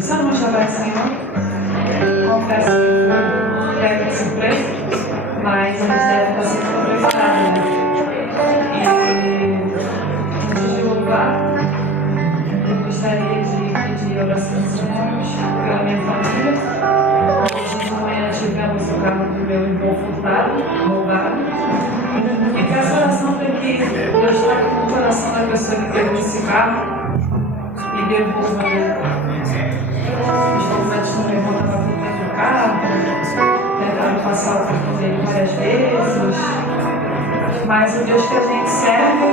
Somos Shabbat Senhor. Confesso que foi pego de surpresa, mas a gente deve estar sempre preparado, né? E antes de louvar, eu gostaria de pedir orações pela minha família. Hoje de manhã tivemos o carro do meu irmão furtado, roubado. E peço oração para que Deus toque no coração da pessoa que pegou esse carro e devolva os documentos que o meu irmão estava dentro do carro. Tentaram passar o cartão dele várias vezes. Mas o Deus que a gente serve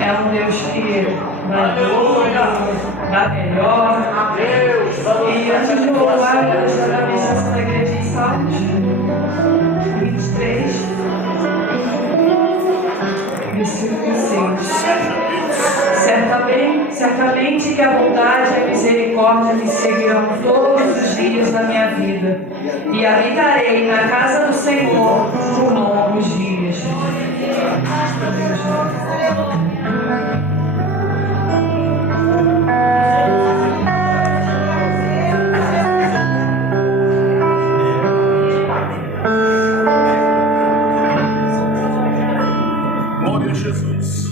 é um Deus que dá dobro, dá melhor. E antes de louvar, eu quero dar a bênção da igreja em Salmos 23, versículo 6. Certamente que a bondade e a misericórdia me seguirão todos os dias da minha vida, e habitarei na casa do Senhor por longos dias. Glória a Jesus.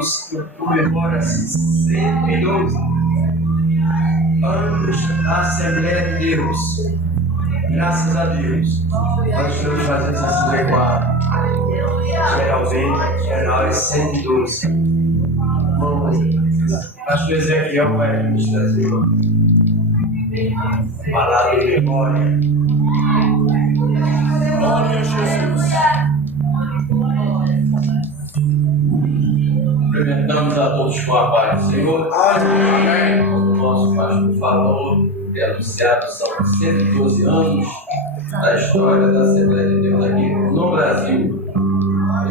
irmãos, comemora-se 112 anos da Assembleia de Deus. Graças a Deus, nós estamos fazendo essa Assembleia geralmente, geral 112. Vamos, pastor Ezequiel vai nos trazer uma palavra de memória. Glória a Jesus. Cumprimentamos a todos com a paz do Senhor. Amém. Como o nosso pastor falou, e anunciado, são 112 anos da história da Assembleia de Deus aqui no Brasil.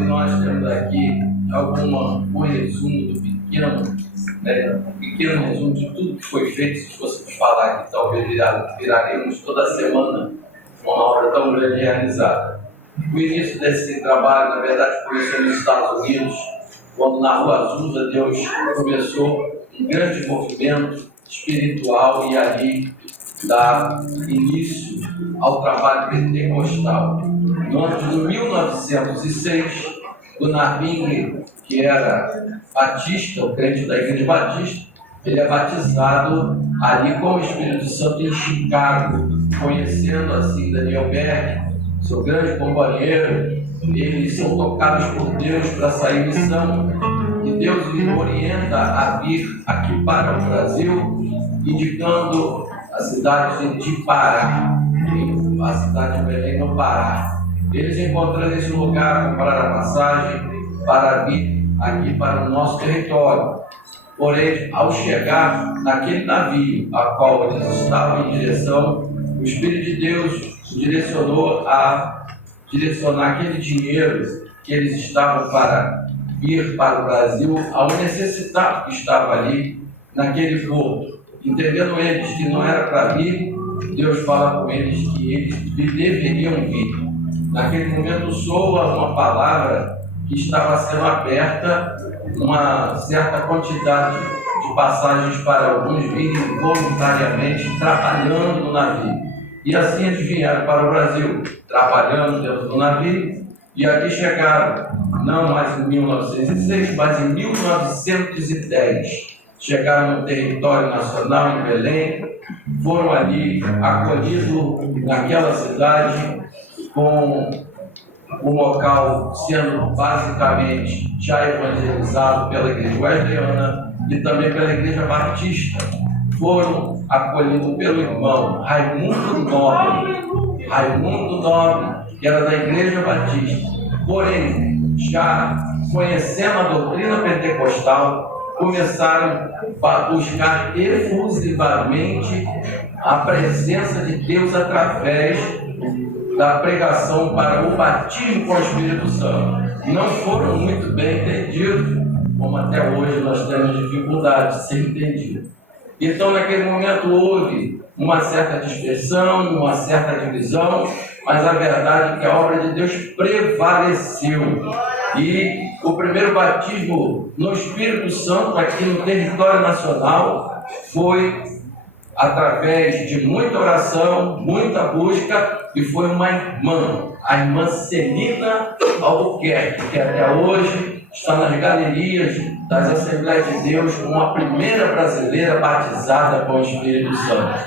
E nós temos aqui um resumo do pequeno resumo de tudo que foi feito. Se fôssemos falar aqui, talvez viraremos toda semana uma obra tão grande realizada. O início desse trabalho, na verdade, começou nos Estados Unidos, quando na Rua Azusa Deus começou um grande movimento espiritual e ali dá início ao trabalho pentecostal. No ano de 1906, o Narbing, que era batista, o crente da Igreja Batista, ele é batizado ali com o Espírito Santo em Chicago, conhecendo assim Daniel Berg, seu grande companheiro. Eles são tocados por Deus para sair missão, e Deus lhe orienta a vir aqui para o Brasil, indicando a cidade de Pará, a cidade de Belém, no Pará. Eles encontraram esse lugar, compraram a passagem para vir aqui para o nosso território. Porém, ao chegar naquele navio a qual eles estavam em direção, o Espírito de Deus direcionou a direcionar aquele dinheiro que eles estavam para vir para o Brasil a um necessitado que estava ali naquele porto. Entendendo eles que não era para vir, Deus fala com eles que eles deveriam vir. Naquele momento soa uma palavra que estava sendo aberta, uma certa quantidade de passagens para alguns virem voluntariamente trabalhando no navio. E assim eles vieram para o Brasil, trabalhando dentro do navio, e aqui chegaram, não mais em 1906, mas em 1910. Chegaram no território nacional, em Belém, foram ali acolhidos naquela cidade, com o local sendo basicamente já evangelizado pela Igreja Wesleyana e também pela Igreja Batista. Foram acolhidos pelo irmão Raimundo Nobre, que era da Igreja Batista. Porém, já conhecendo a doutrina pentecostal, começaram a buscar efusivamente a presença de Deus através da pregação para o batismo com o Espírito Santo. Não foram muito bem entendidos, como até hoje nós temos dificuldade de ser entendido. Então, naquele momento, houve uma certa dispersão, uma certa divisão, mas a verdade é que a obra de Deus prevaleceu. E o primeiro batismo no Espírito Santo aqui no território nacional foi através de muita oração, muita busca, e foi uma irmã, a irmã Celina Albuquerque, que até hoje está nas galerias das Assembleias de Deus como a primeira brasileira batizada com o Espírito Santo.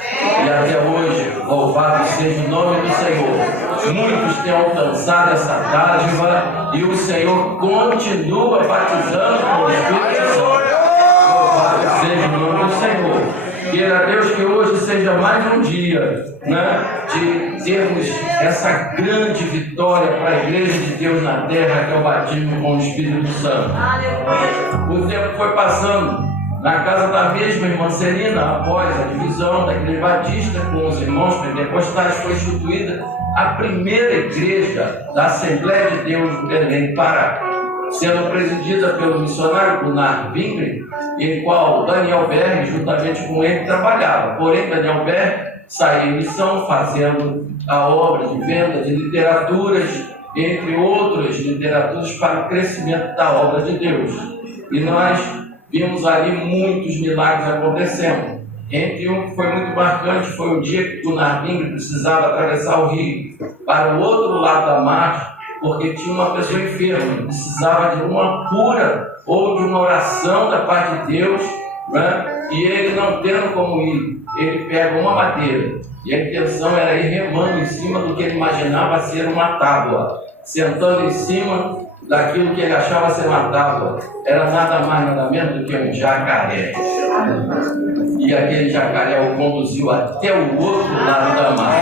E até hoje, louvado seja o nome do Senhor. Muitos têm alcançado essa dádiva e o Senhor continua batizando com o Espírito Santo. Louvado seja o nome do Senhor. Queira Deus que hoje seja mais um dia, de termos essa grande vitória para a Igreja de Deus na terra, que é o batismo com o Espírito Santo. O tempo foi passando. Na casa da mesma irmã Celina, após a divisão da Igreja Batista com os irmãos pentecostais, foi instituída a primeira igreja da Assembleia de Deus do Belém, Pará, sendo presidida pelo missionário Gunnar Wingre, em qual Daniel Berg, juntamente com ele, trabalhava. Porém, Daniel Berg saía em missão, fazendo a obra de venda de literaturas, entre outras literaturas, para o crescimento da obra de Deus. E nós vimos ali muitos milagres acontecendo. Entre um que foi muito marcante foi o dia que Gunnar Wingre precisava atravessar o rio para o outro lado da margem, porque tinha uma pessoa enferma, precisava de uma cura ou de uma oração da parte de Deus, né? E ele não tendo como ir, ele pega uma madeira, e a intenção era ir remando em cima do que ele imaginava ser uma tábua, sentando em cima daquilo que ele achava ser uma tábua. Era nada mais, nada menos do que um jacaré. E aquele jacaré o conduziu até o outro lado da mar,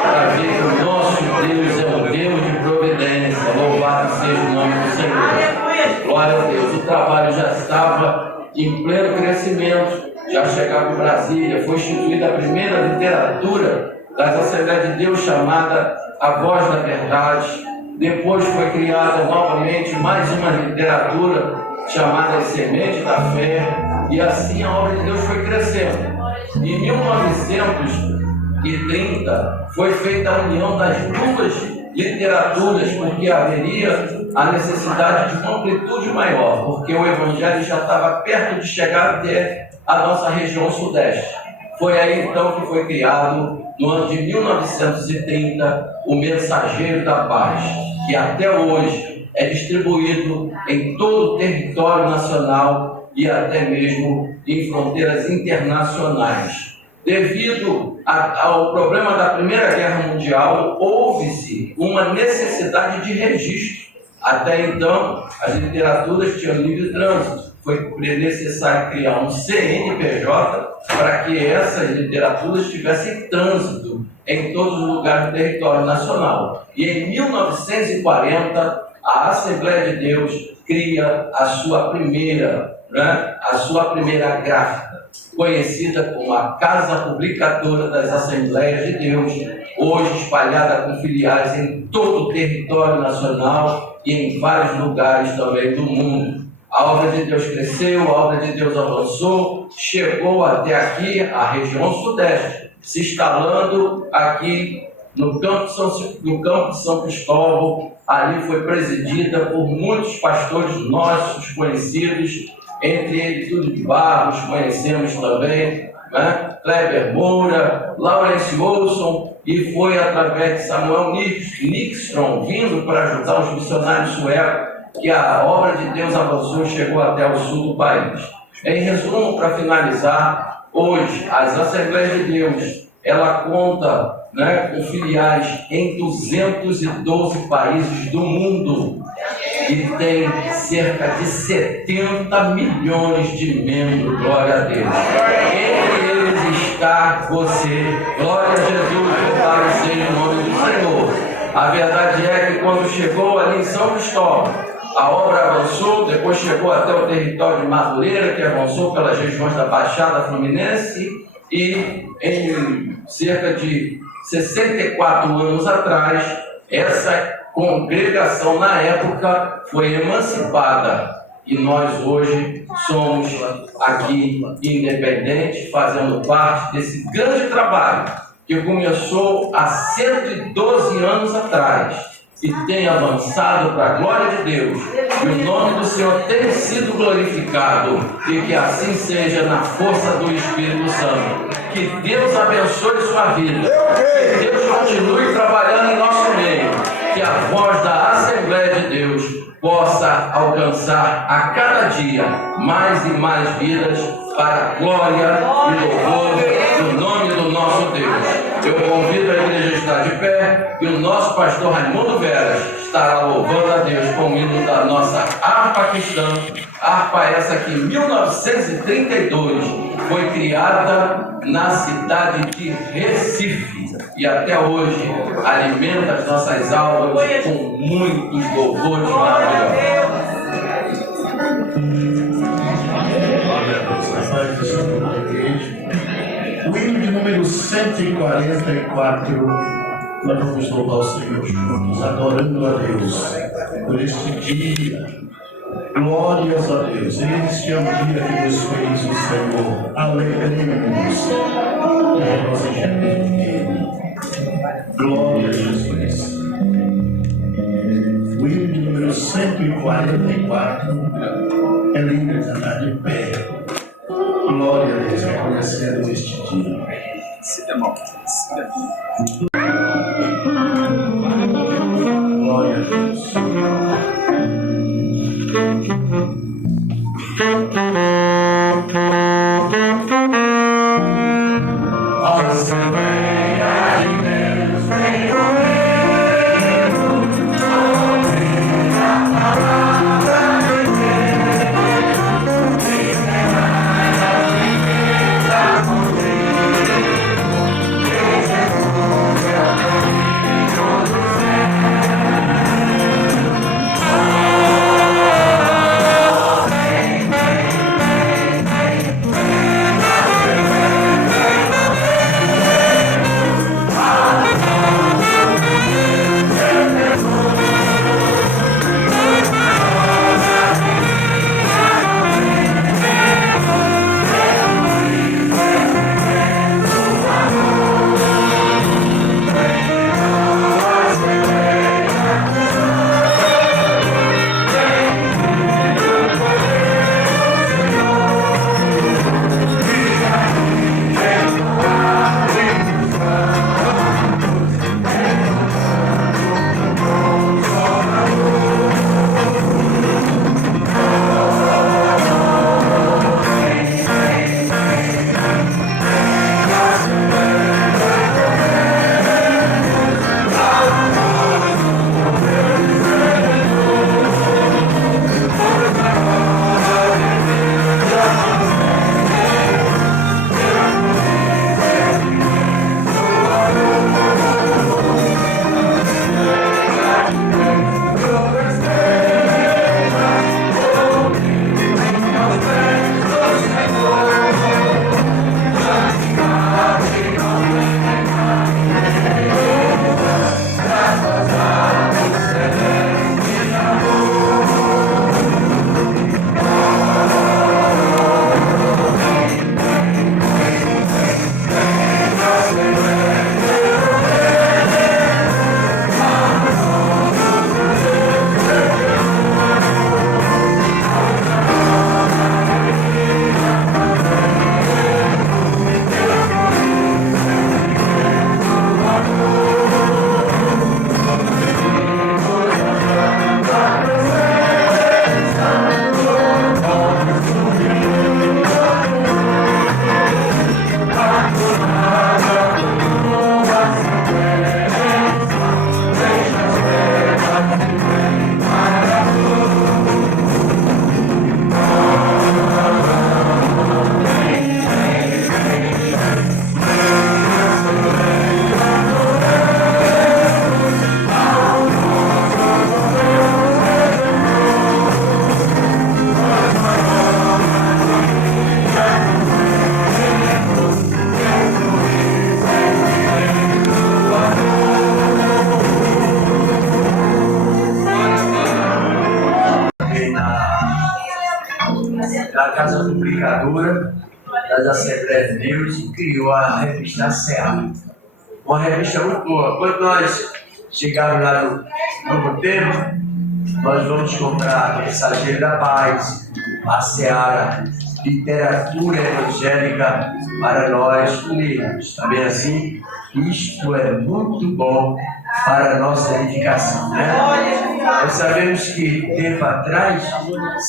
para ver que o nosso Deus é um Deus de providência. Louvado seja o nome do Senhor. Glória a Deus. O trabalho já estava em pleno crescimento, já chegava em Brasília. Foi instituída a primeira literatura das Assembleias de Deus, chamada A Voz da Verdade. Depois foi criada novamente mais uma literatura chamada Semente da Fé. E assim a obra de Deus foi crescendo. Em 1930 foi feita a união das duas literaturas, porque haveria a necessidade de uma amplitude maior, porque o Evangelho já estava perto de chegar até a nossa região sudeste. Foi aí então que foi criado, no ano de 1930, o Mensageiro da Paz, que até hoje é distribuído em todo o território nacional e até mesmo em fronteiras internacionais. Devido ao problema da Primeira Guerra Mundial, houve-se uma necessidade de registro. Até então, as literaturas tinham livre trânsito. Foi necessário criar um CNPJ para que essas literaturas tivessem trânsito em todos os lugares do território nacional. E em 1940, a Assembleia de Deus cria a sua primeira gráfica, conhecida como a Casa Publicadora das Assembleias de Deus, hoje espalhada com filiais em todo o território nacional e em vários lugares também do mundo. A obra de Deus cresceu, a obra de Deus avançou, chegou até aqui, a região sudeste, se instalando aqui no campo de São Cristóvão. Ali foi presidida por muitos pastores nossos conhecidos, entre eles Túlio de Barros, conhecemos também, né? Kleber Moura, Lawrence Olson, e foi através de Samuel Nixstrom, vindo para ajudar os missionários suecos, que a obra de Deus avançou e chegou até o sul do país. Em resumo, para finalizar, hoje as Assembleias de Deus, ela conta, né, com filiais em 212 países do mundo e tem cerca de 70 milhões de membros. Glória a Deus. Entre eles está você. Glória a Jesus, louvado seja o nome do Senhor. A verdade é que quando chegou ali em São Cristóvão, a obra avançou, depois chegou até o território de Madureira, que avançou pelas regiões da Baixada Fluminense, e em cerca de 64 anos atrás, essa congregação na época foi emancipada e nós hoje somos aqui independentes, fazendo parte desse grande trabalho que começou há 112 anos atrás e tem avançado para a glória de Deus, e o nome do Senhor tem sido glorificado, e que assim seja na força do Espírito Santo. Que Deus abençoe sua vida, que Deus continue trabalhando em nosso meio, que a voz da Assembleia de Deus possa alcançar a cada dia mais e mais vidas para a glória e louvor do nome do nosso Deus. Eu convido a igreja a estar de pé e o nosso pastor Raimundo Veras estará louvando a Deus com o hino da nossa harpa cristã. Harpa essa que em 1932 foi criada na cidade de Recife e até hoje alimenta as nossas almas com muitos louvores maravilhosos. O hino de número 144, nós vamos louvar o Senhor juntos, adorando a Deus por este dia. Glórias a Deus. Este é o dia que nos fez o Senhor. Alegremos e regozijemos nele. Glória a Jesus. O hino de número 144 é lindo de andar de pé. Glória a Deus, reconhecendo este dia. Glória a Deus. comunicadora das Assembleias de Deus e criou a revista Seara. Uma revista muito boa. Quando nós chegarmos lá no Novo Tempo, nós vamos comprar Mensageiro da Paz, a Seara, literatura evangélica para nós lermos. Está bem assim? Isto é muito bom para a nossa edificação, né? Nós sabemos que tempo atrás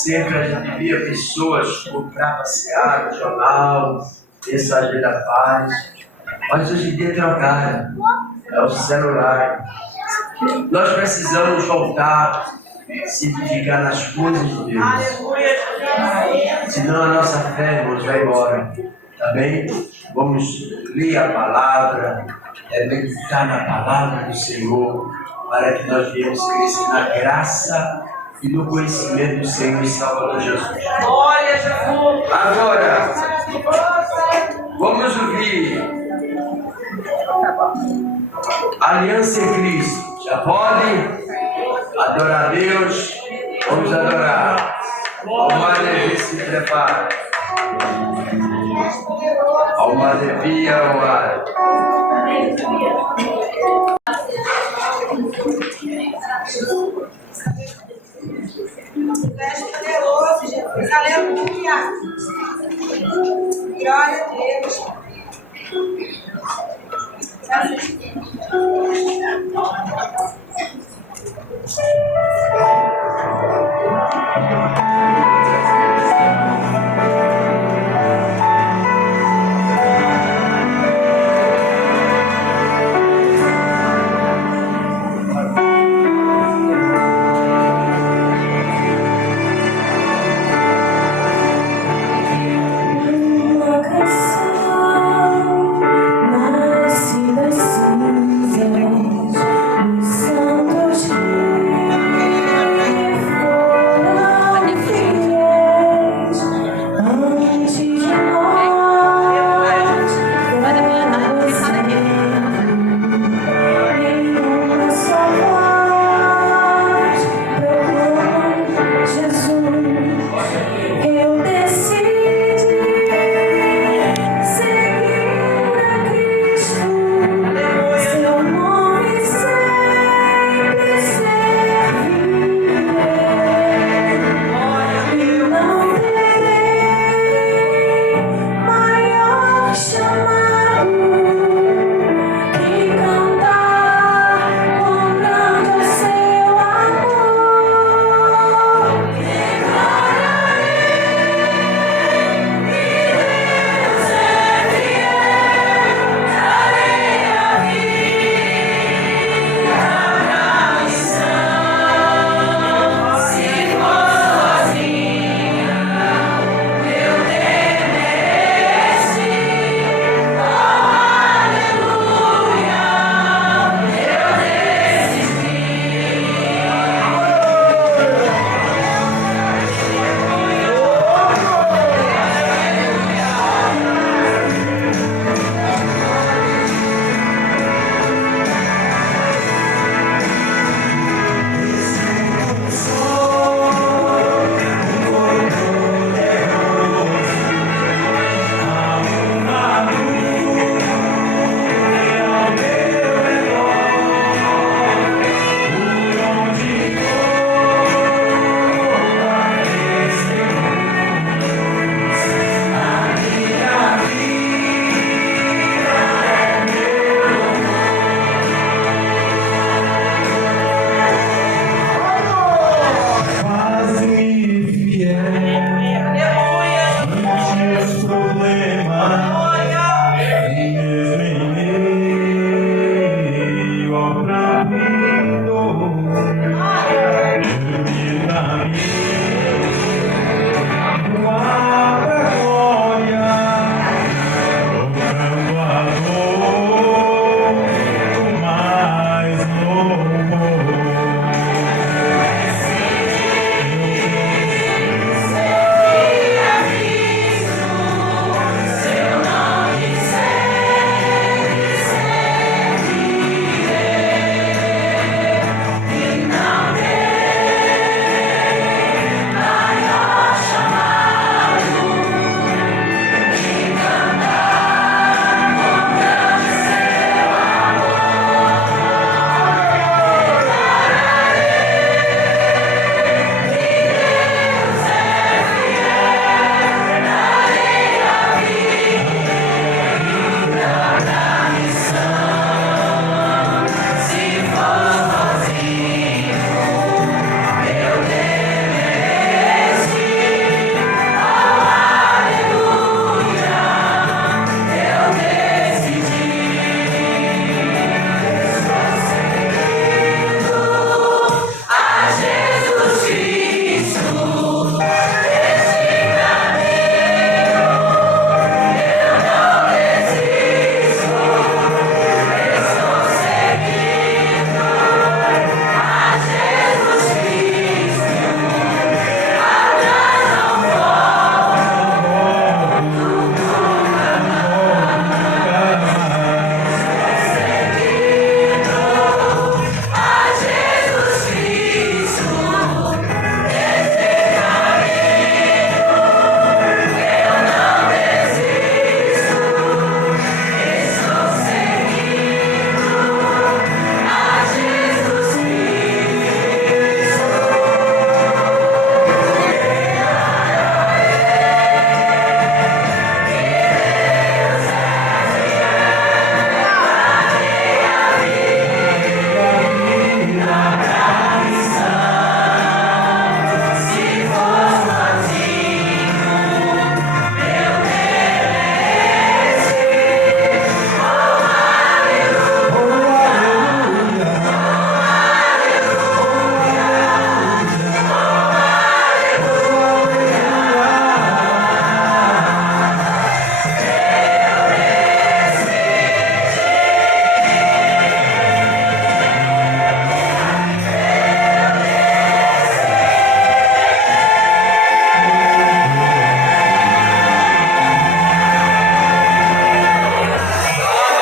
sempre a gente via pessoas compravam Seara, jornal, Mensageiro da Paz, mas hoje em dia trocaram, é o celular. Nós precisamos voltar, se edificar nas coisas de Deus. Senão a nossa fé, irmãos, vai embora. Tá bem? Vamos ler a palavra, meditar na palavra do Senhor, para que nós venhamos crescer na graça e no conhecimento do Senhor e Salvador Jesus. Glória a Jesus! Agora, vamos ouvir Aliança em Cristo. Já pode adorar a Deus? Vamos adorar. Alma de se prepara. Alma de pia,